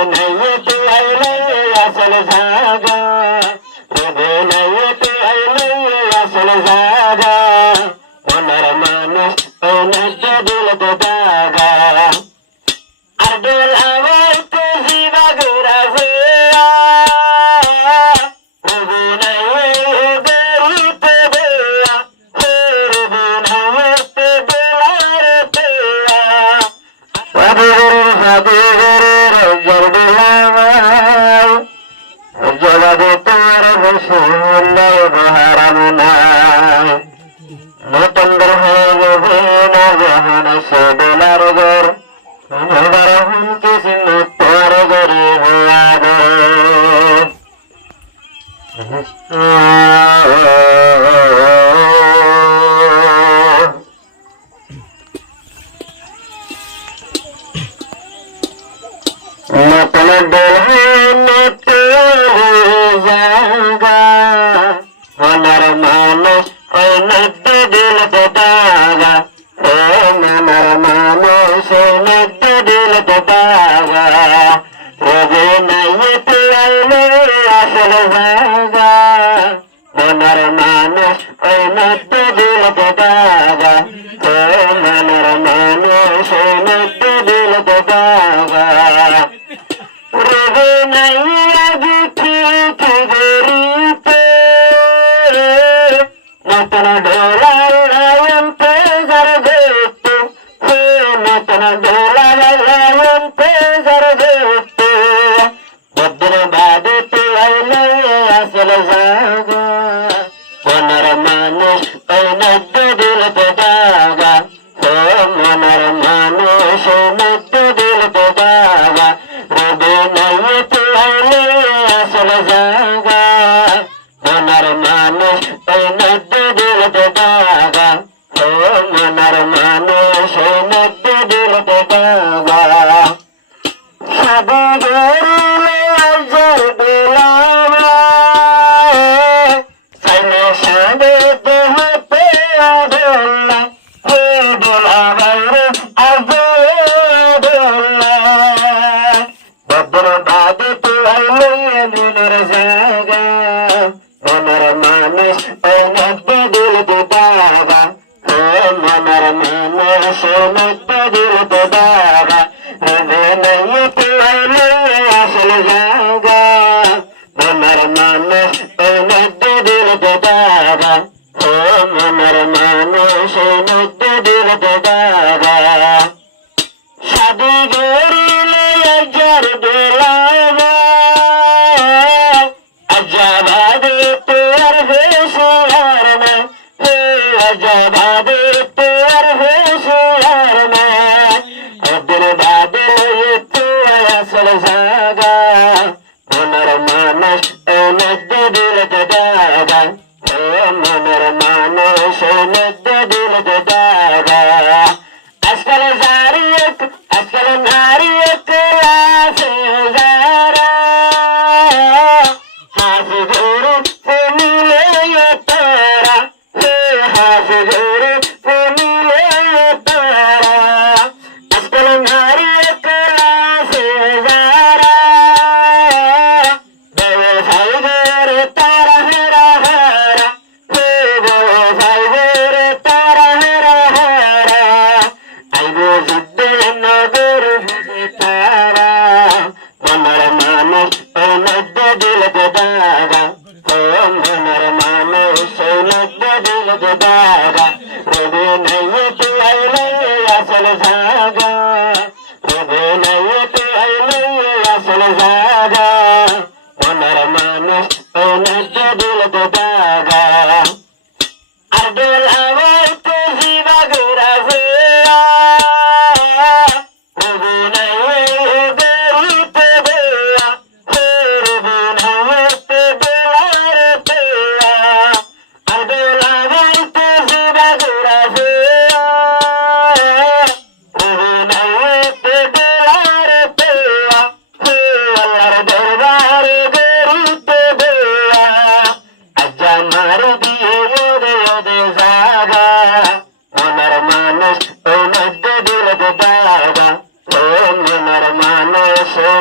नहीं तू आईले असल जागा रबे नहीं तू आईले असल जागा ओनर मानुष ओनर दिल तो दागा अडल आवाज तो जीवा गुरा हुआ रबे नहीं देरी तो दिया रबे नहीं तो दिलार दिया জবাবে তোমার হারাম নাই নতুন গ্রহ যখন সে বেলার গর হুন কিছু তোর গরে নতুন জাগা ওনার মানুষ ওই নদ্য দিল দাগা ও নানার মানুষ ওই নদ্য দিল দাগা রবে নাই তুলাইলে আসল জাগা ওনার মানুষ ওই নদ্য দিল দাগা ও নানার মানুষ ওই নদ্য দিল দাগা রবে নাই আগে ঠিক গরিতে নতুন ডোলার রায়ন্তে যার দেখতে নতুন ডোলার রায়ন্তে যার দেখতে বদ্র বাদতে আইলে আসল জাগা মনের মানুষ ওই নদ্য দিল দাগা ও মনের মানুষ ওই নদ্য দিল দাগা রবে নাই তু আইলে আসল জাগা মনের মানুষ ওই নদ্য দিল দাগা ও মনের মানুষ ওই নদ্য দিল দাগা সাদা গরিলে আজর বেলামা সাইলে সাদে দেহতে আদোল্লা হে দোলা বাইরে আদোল্লা বদ্র বাদে তু আইলে দিনের জাগা ওনার মানুষ ওই নদ্য দিল দাগা ও মনের মানুষ ওই নদ্য দিল দাগা রবে নাই তু আইলে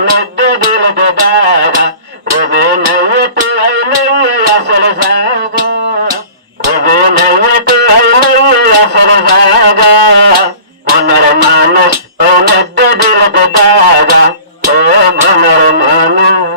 মধ্য দিল দাগা রবে নাই তো আইলে আসল জাগা রবে নাই তো আইলে আসল জাগা মনের মানুষ ও মধ্য দিল দাগা ও মনের মানুষ